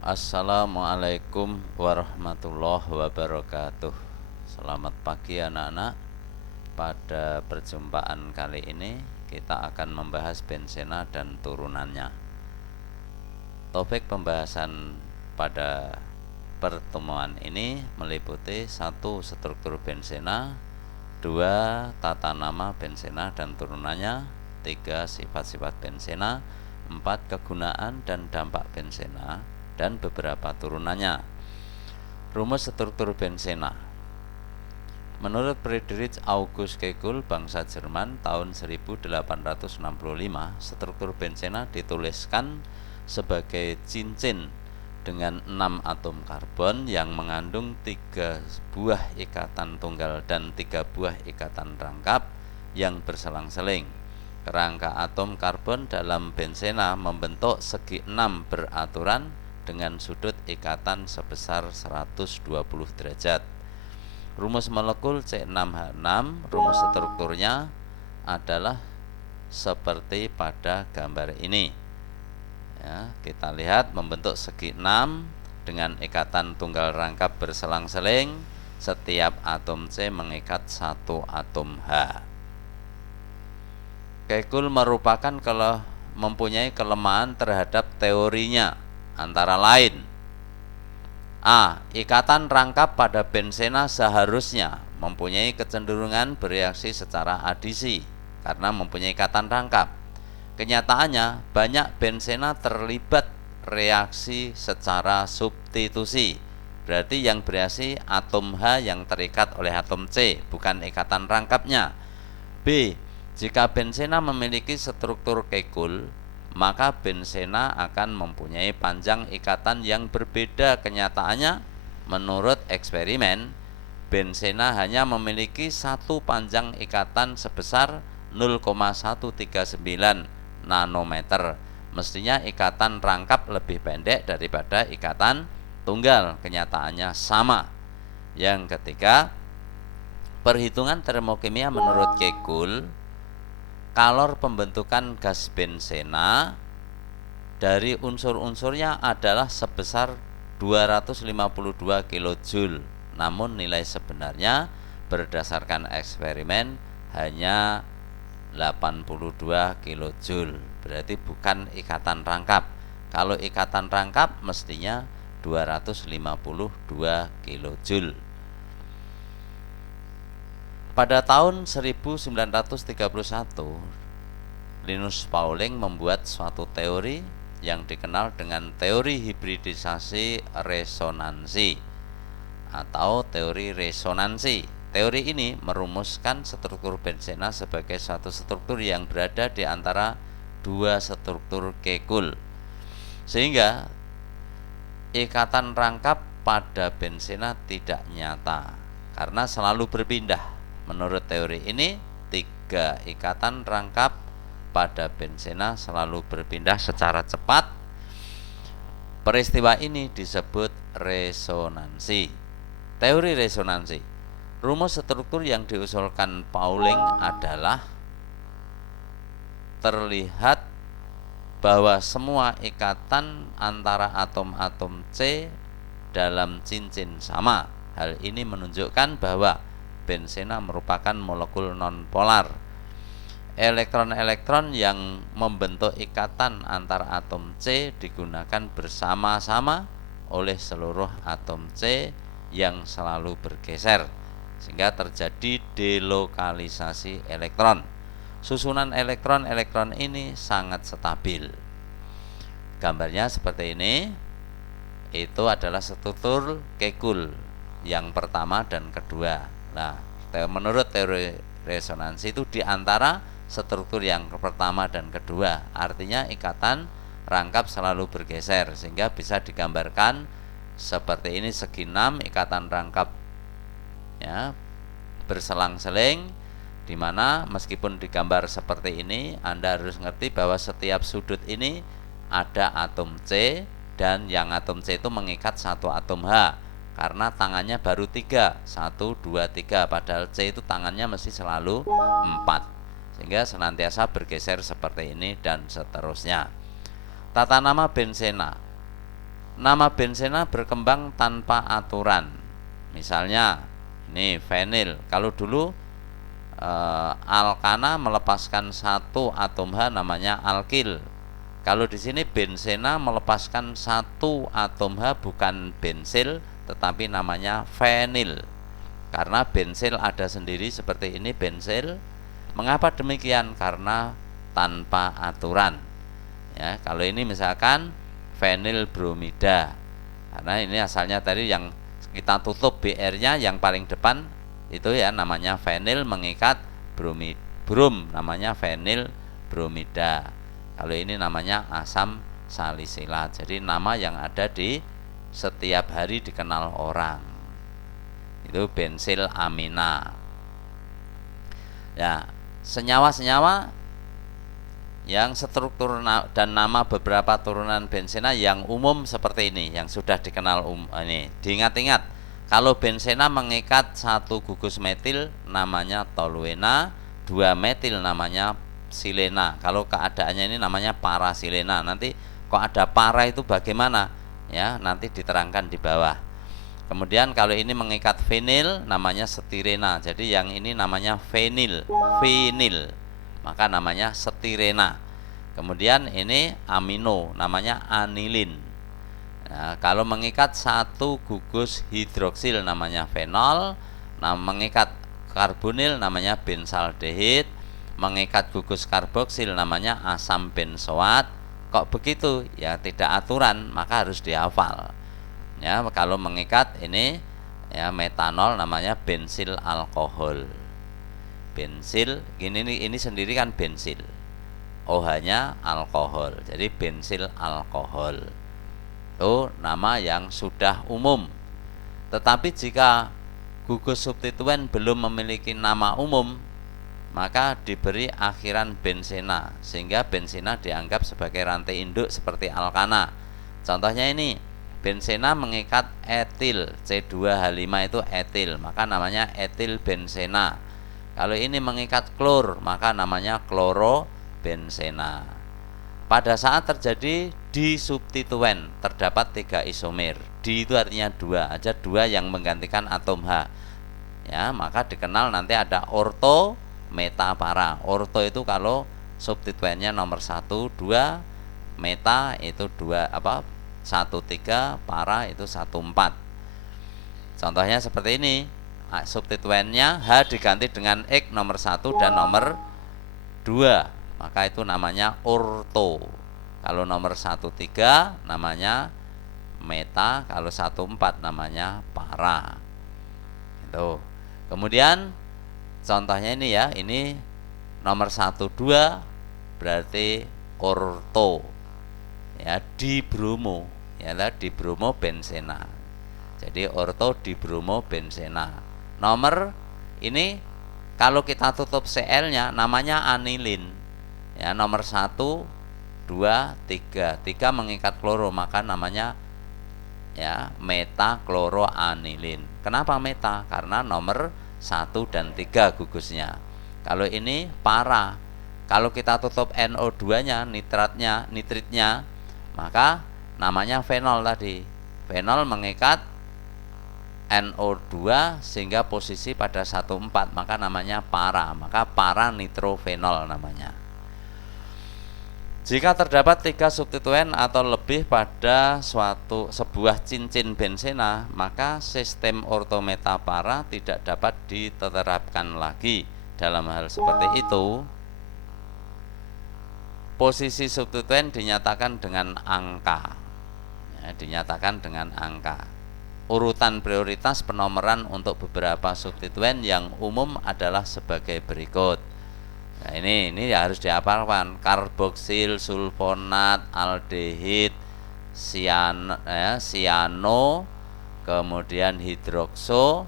Assalamualaikum warahmatullahi wabarakatuh. Selamat pagi anak-anak. Pada perjumpaan kali ini kita akan membahas benzena dan turunannya. Topik pembahasan pada pertemuan ini meliputi 1. Struktur benzena, 2. Tata nama benzena dan turunannya, 3. Sifat-sifat benzena, 4. Kegunaan dan dampak benzena dan beberapa turunannya. Rumus struktur benzena. Menurut Friedrich August Kekul, bangsa Jerman, tahun 1865, struktur benzena dituliskan sebagai cincin dengan 6 atom karbon yang mengandung 3 buah ikatan tunggal dan 3 buah ikatan rangkap yang berselang-seling. Kerangka atom karbon dalam benzena membentuk segi 6 beraturan dengan sudut ikatan sebesar 120 derajat. Rumus molekul C6H6, rumus strukturnya adalah seperti pada gambar ini. Ya, kita lihat membentuk segi 6 dengan ikatan tunggal rangkap berselang-seling. Setiap atom C mengikat 1 atom H. Kekul merupakan mempunyai kelemahan terhadap teorinya, antara lain: A. Ikatan rangkap pada benzena seharusnya mempunyai kecenderungan bereaksi secara adisi karena mempunyai ikatan rangkap. Kenyataannya banyak benzena terlibat reaksi secara substitusi. Berarti yang bereaksi atom H yang terikat oleh atom C, bukan ikatan rangkapnya. B. Jika benzena memiliki struktur Kekul, maka benzena akan mempunyai panjang ikatan yang berbeda. Kenyataannya, menurut eksperimen, benzena hanya memiliki satu panjang ikatan sebesar 0,139 nanometer. Mestinya ikatan rangkap lebih pendek daripada ikatan tunggal. Kenyataannya sama. Yang ketiga, perhitungan termokimia menurut Kekul, kalor pembentukan gas benzena dari unsur-unsurnya adalah sebesar 252 kJ. Namun nilai sebenarnya berdasarkan eksperimen hanya 82 kJ. Berarti bukan ikatan rangkap. Kalau ikatan rangkap mestinya 252 kJ. Pada tahun 1931, Linus Pauling membuat suatu teori yang dikenal dengan teori hibridisasi resonansi atau teori resonansi. Teori ini merumuskan struktur benzena sebagai suatu struktur yang berada di antara dua struktur Kekul, sehingga ikatan rangkap pada benzena tidak nyata karena selalu berpindah. Menurut teori ini, 3 ikatan rangkap pada benzena selalu berpindah secara cepat. Peristiwa ini disebut resonansi. Teori resonansi. Rumus struktur yang diusulkan Pauling adalah: terlihat bahwa semua ikatan antara atom-atom C dalam cincin sama. Hal ini menunjukkan bahwa benzena merupakan molekul nonpolar. Elektron-elektron yang membentuk ikatan antara atom C digunakan bersama-sama oleh seluruh atom C yang selalu bergeser, sehingga terjadi delokalisasi elektron. Susunan elektron-elektron ini sangat stabil. Gambarnya seperti ini. Itu adalah struktur Kekul yang pertama dan kedua. Nah, menurut teori resonansi itu di antara struktur yang pertama dan kedua, artinya ikatan rangkap selalu bergeser, sehingga bisa digambarkan seperti ini: segi 6 ikatan rangkap ya berselang-seling, dimana meskipun digambar seperti ini, Anda harus ngerti bahwa setiap sudut ini ada atom C, dan yang atom C itu mengikat satu atom H karena tangannya baru 3, 1, 2, 3, padahal C itu tangannya mesti selalu 4, sehingga senantiasa bergeser seperti ini dan seterusnya. Tata nama benzena. nama bensena berkembang tanpa aturan. Misalnya ini fenil. Kalau dulu alkana melepaskan satu atom H namanya alkil. Kalau di sini bensena melepaskan satu atom H bukan bensil tetapi namanya fenil. Karena bensil ada sendiri seperti ini bensil. Mengapa demikian? Karena tanpa aturan. Ya, kalau ini misalkan fenil bromida. Karena ini asalnya tadi yang kita tutup BR-nya yang paling depan itu ya namanya fenil mengikat brom namanya fenil bromida. Kalau ini namanya asam salisilat. Jadi nama yang ada di setiap hari dikenal orang. Itu bensil amina. Ya, senyawa-senyawa yang struktur dan nama beberapa turunan bensena yang umum seperti ini yang sudah dikenal ini. Diingat-ingat, kalau bensena mengikat satu gugus metil namanya toluena, 2 metil namanya silena. Kalau keadaannya ini namanya parasilena. Nanti kok ada para itu bagaimana? Ya, nanti diterangkan di bawah. Kemudian kalau ini mengikat vinil namanya setirena. Jadi yang ini namanya vinil, maka namanya setirena. Kemudian ini amino namanya anilin. Nah, kalau mengikat satu gugus hidroksil namanya fenol. Nah, mengikat karbonil namanya bensaldehid. Mengikat gugus karboksil namanya asam benzoat. Kok begitu? Ya tidak aturan, maka harus dihafal. Ya, kalau mengikat ini ya metanol namanya bensil alkohol. Bensil ini sendiri kan bensil. OH-nya alkohol. Jadi bensil alkohol. Itu nama yang sudah umum. Tetapi jika gugus substituen belum memiliki nama umum, maka diberi akhiran bensena sehingga bensena dianggap sebagai rantai induk seperti alkana. Contohnya ini bensena mengikat etil, C2H5 itu etil, maka namanya etil bensena. Kalau ini mengikat klor, maka namanya klorobensena. Pada saat terjadi disubstituen, terdapat 3 isomer. Di itu artinya 2, aja 2 yang menggantikan atom H. Ya, maka dikenal nanti ada orto, meta, para. Orto itu kalau substituennya nomor 1, 2, meta itu 1,3, para itu 1,4. Contohnya seperti ini. Substituennya H diganti dengan X nomor 1 dan nomor 2, maka itu namanya orto. Kalau nomor 1,3 namanya meta, kalau 1,4 namanya para. Itu. Kemudian contohnya ini ya, ini nomor 1,2 berarti orto. Ya, dibromo. Ya, dibromo bensena. Jadi orto dibromo bensena. Nomor ini kalau kita tutup Cl-nya namanya anilin. Ya, nomor 1, 2, 3. 3 mengikat kloro, maka namanya ya metakloroanilin. Kenapa meta? Karena nomor 1 dan 3 gugusnya. Kalau ini para. Kalau kita tutup NO2-nya, nitritnya, maka namanya fenol tadi. Fenol mengikat NO2 sehingga posisi pada 1,4, maka namanya para. Maka para nitrofenol namanya. Jika terdapat 3 substituen atau lebih pada sebuah cincin bensena, maka sistem ortometa para tidak dapat diterapkan lagi. Dalam hal seperti itu, posisi substituen dinyatakan dengan angka. Ya, dinyatakan dengan angka. Urutan prioritas penomoran untuk beberapa substituen yang umum adalah sebagai berikut. Nah, ini ya harus dihafalkan. Karboksil, sulfonat, aldehid, siano, kemudian hidroksil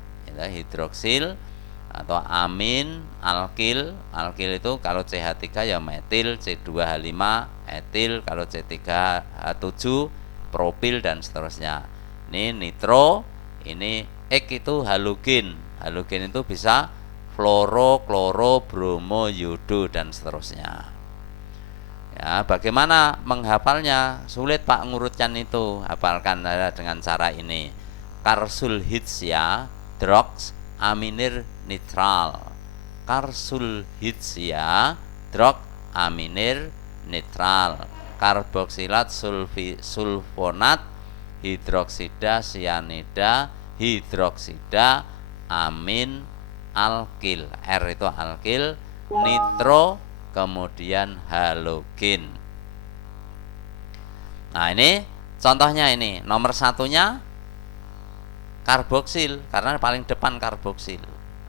atau amin, alkil. Alkil itu kalau CH3 ya metil, C2H5 etil, kalau C3H7 propil dan seterusnya. Ini nitro, ini X itu halogen. Halogen itu bisa fluoro, kloro, bromo, yodo dan seterusnya. Ya, bagaimana menghafalnya? Sulit Pak ngurutkan itu. Hafalkan dengan cara ini. Karsulhitsya, drox aminir nitral. Karsulhitsya, drox aminir nitral. Karboksilat sulfonat, hidroksida sianida, hidroksida amin alkil. R itu alkil, nitro kemudian halogen. Nah, ini contohnya, ini nomor satunya karboksil karena paling depan karboksil.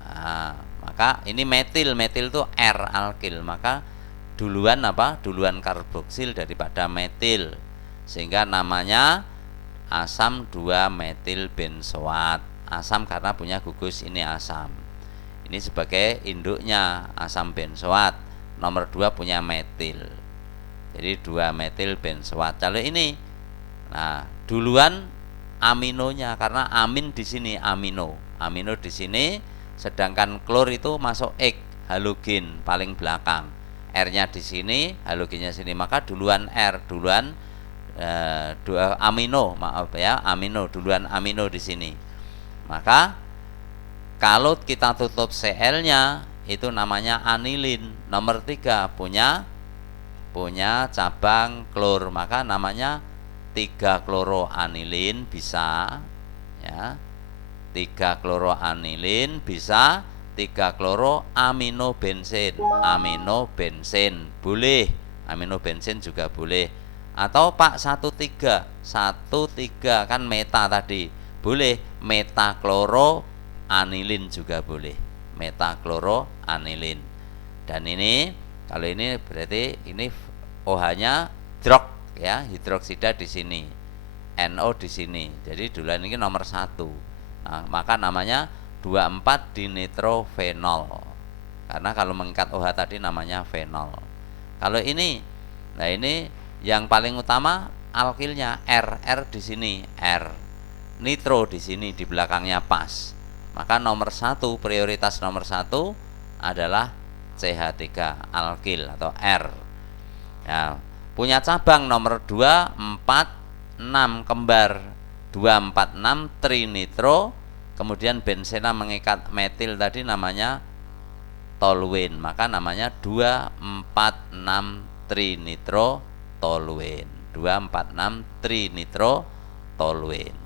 Nah, maka ini metil, metil itu R alkil, maka duluan apa? Duluan karboksil daripada metil, sehingga namanya asam 2 metil benzoat. Asam karena punya gugus ini asam. Ini sebagai induknya asam benzoat. Nomor 2 punya metil. Jadi 2 metil benzoat. Kalau ini, nah, duluan aminonya karena amin di sini, amino. Amino di sini, sedangkan klor itu masuk X, halogen paling belakang. R-nya di sini, halogennya sini, maka duluan R, duluan amino, maaf ya, amino, duluan amino di sini. Maka kalau kita tutup Cl-nya itu namanya anilin. Nomor 3 punya cabang klor, maka namanya 3 kloroanilin bisa ya. 3 kloroanilin bisa 3 kloroaminobensin. Aminobensin boleh, aminobensin juga boleh. Atau Pak 1,3 kan meta tadi, boleh metakloroanilin juga boleh, metakloroanilin. Dan ini kalau ini berarti ini OH-nya drog ya, hidroksida di sini, NO di sini. Jadi duluan ini nomor 1. Nah, maka namanya 24 dinitrovenol. Karena kalau mengikat OH tadi namanya fenol. Kalau ini, nah ini yang paling utama alkilnya R di sini, R. Nitro di sini di belakangnya pas. Maka nomor 1, prioritas nomor 1 adalah CH3 alkil atau R. Ya, punya cabang nomor 2, 4, 6 kembar. 2, 4, 6 trinitro, kemudian bensena mengikat metil tadi namanya toluene, maka namanya 2, 4, 6 trinitro toluene. 2, 4, 6 trinitro toluene.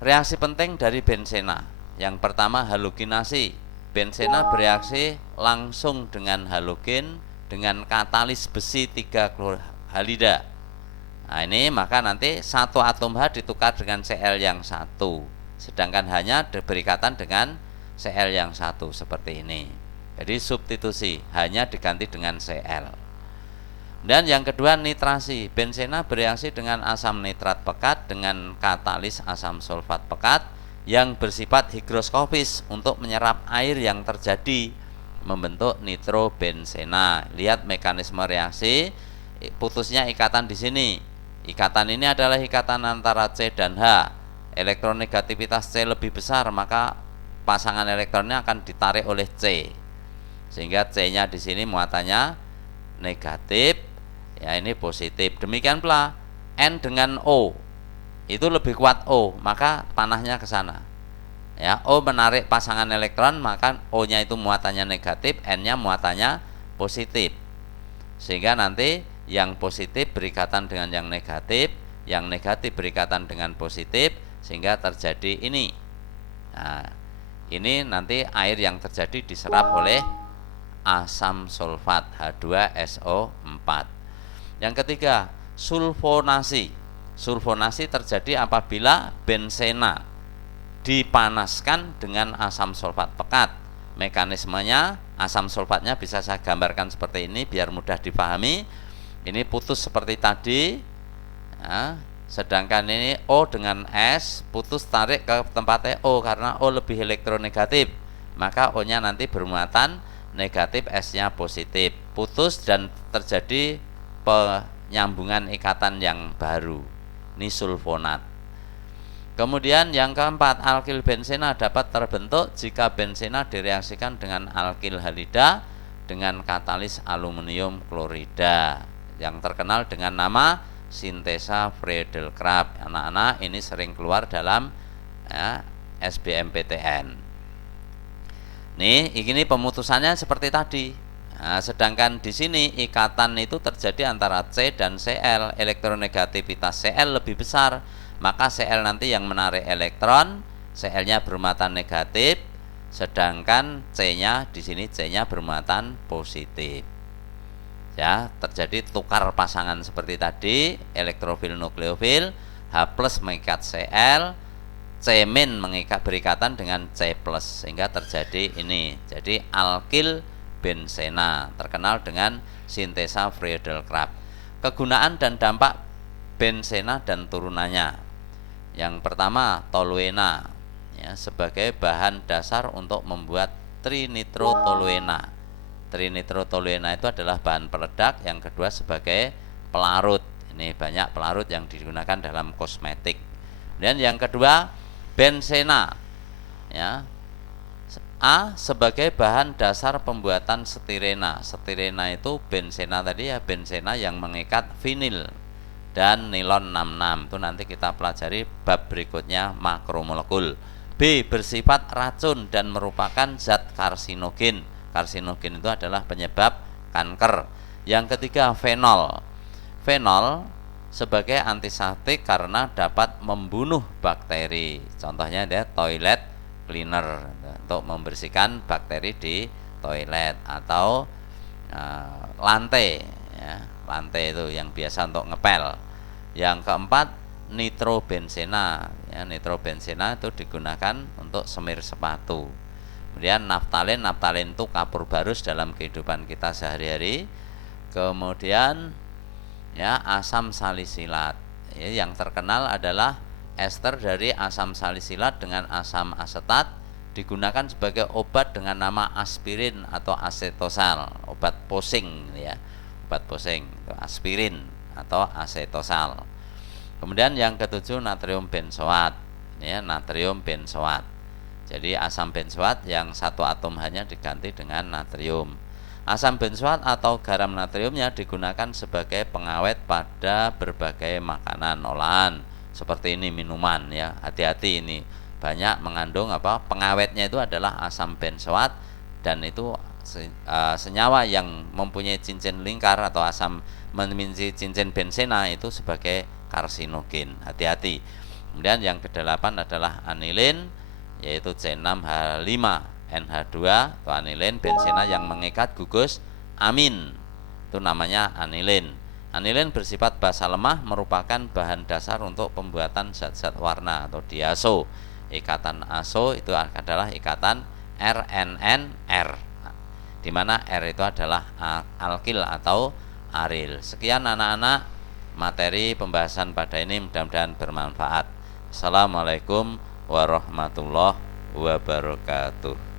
Reaksi penting dari bensena. Yang pertama halogenasi. Bensena bereaksi langsung dengan halogen dengan katalis besi 3 klorhalida. Nah, ini maka nanti satu atom H ditukar dengan Cl yang 1, sedangkan hanya berikatan dengan Cl yang 1 seperti ini. Jadi substitusi, hanya diganti dengan Cl. Dan yang kedua nitrasi. Bensena bereaksi dengan asam nitrat pekat dengan katalis asam sulfat pekat yang bersifat higroskopis untuk menyerap air yang terjadi, membentuk nitrobensena. Lihat mekanisme reaksi, putusnya ikatan di sini. Ikatan ini adalah ikatan antara C dan H. Elektronegativitas C lebih besar, maka pasangan elektronnya akan ditarik oleh C. Sehingga C-nya di sini muatannya negatif, ya ini positif. Demikian pula N dengan O. Itu lebih kuat O, maka panahnya ke sana. Ya, O menarik pasangan elektron, maka O-nya itu muatannya negatif, N-nya muatannya positif. Sehingga nanti yang positif berikatan dengan yang negatif berikatan dengan positif, sehingga terjadi ini. Nah, ini nanti air yang terjadi diserap oleh asam sulfat H2SO4. Yang ketiga, sulfonasi. Sulfonasi terjadi apabila bensena dipanaskan dengan asam sulfat pekat. Mekanismenya, asam sulfatnya bisa saya gambarkan seperti ini biar mudah dipahami. Ini putus seperti tadi ya, sedangkan ini O dengan S putus tarik ke tempatnya O karena O lebih elektronegatif, maka O nya nanti bermuatan negatif, S nya positif, putus dan terjadi penyambungan ikatan yang baru. Ini sulfonat. Kemudian yang keempat, alkil bensena dapat terbentuk jika bensena direaksikan dengan alkil halida dengan katalis aluminium klorida yang terkenal dengan nama sintesa Friedel-Crafts. Anak-anak, ini sering keluar dalam ya, SBMPTN. Nih, ini pemutusannya seperti tadi. Nah, sedangkan di sini ikatan itu terjadi antara C dan Cl. Elektronegativitas Cl lebih besar, maka Cl nanti yang menarik elektron, Cl-nya bermuatan negatif, sedangkan C-nya di sini C-nya bermuatan positif. Ya, terjadi tukar pasangan seperti tadi, elektrofil nukleofil, H+ mengikat Cl, C- berikatan dengan C+, sehingga terjadi ini. Jadi alkil bensena, terkenal dengan sintesa Friedel-Crafts. Kegunaan dan dampak bensena dan turunannya. Yang pertama, toluena, ya, sebagai bahan dasar untuk membuat trinitrotoluena. Trinitrotoluena itu adalah bahan peledak. Yang kedua sebagai pelarut. Ini banyak pelarut yang digunakan dalam kosmetik. Dan yang kedua, bensena, ya, A sebagai bahan dasar pembuatan stirena. Stirena itu bensena tadi ya, bensena yang mengikat vinil dan nilon 66. Itu nanti kita pelajari bab berikutnya, makromolekul. B bersifat racun dan merupakan zat karsinogen. Karsinogen itu adalah penyebab kanker. Yang ketiga, fenol. Fenol sebagai antiseptik karena dapat membunuh bakteri. Contohnya ada toilet cleaner untuk membersihkan bakteri di toilet, atau lantai, ya, lantai itu yang biasa untuk ngepel. Yang keempat, nitrobensena, ya, nitrobensena itu digunakan untuk semir sepatu. Kemudian naftalin, naftalin itu kapur barus dalam kehidupan kita sehari-hari. Kemudian ya, asam salisilat, ya, yang terkenal adalah ester dari asam salisilat dengan asam asetat, digunakan sebagai obat dengan nama aspirin atau asetosal, obat pusing, ya, obat pusing itu aspirin atau asetosal. Kemudian yang ketujuh, natrium benzoat, ya, natrium benzoat. Jadi asam benzoat yang satu atom hanya diganti dengan natrium. Asam benzoat atau garam natriumnya digunakan sebagai pengawet pada berbagai makanan olahan seperti ini, minuman, ya. Hati-hati, ini banyak mengandung pengawetnya itu adalah asam benzoat, dan itu senyawa yang mempunyai cincin lingkar atau asam memiliki cincin bensena itu sebagai karsinogen. Hati-hati. Kemudian yang kedelapan adalah anilin, yaitu C6H5NH2 atau anilin bensena yang mengikat gugus amin. Itu namanya anilin. Anilin bersifat basa lemah, merupakan bahan dasar untuk pembuatan zat-zat warna atau diazo. Ikatan azo itu adalah ikatan RNNR, di mana R itu adalah alkil atau aril. Sekian anak-anak, materi pembahasan pada ini mudah-mudahan bermanfaat. Assalamualaikum warahmatullahi wabarakatuh.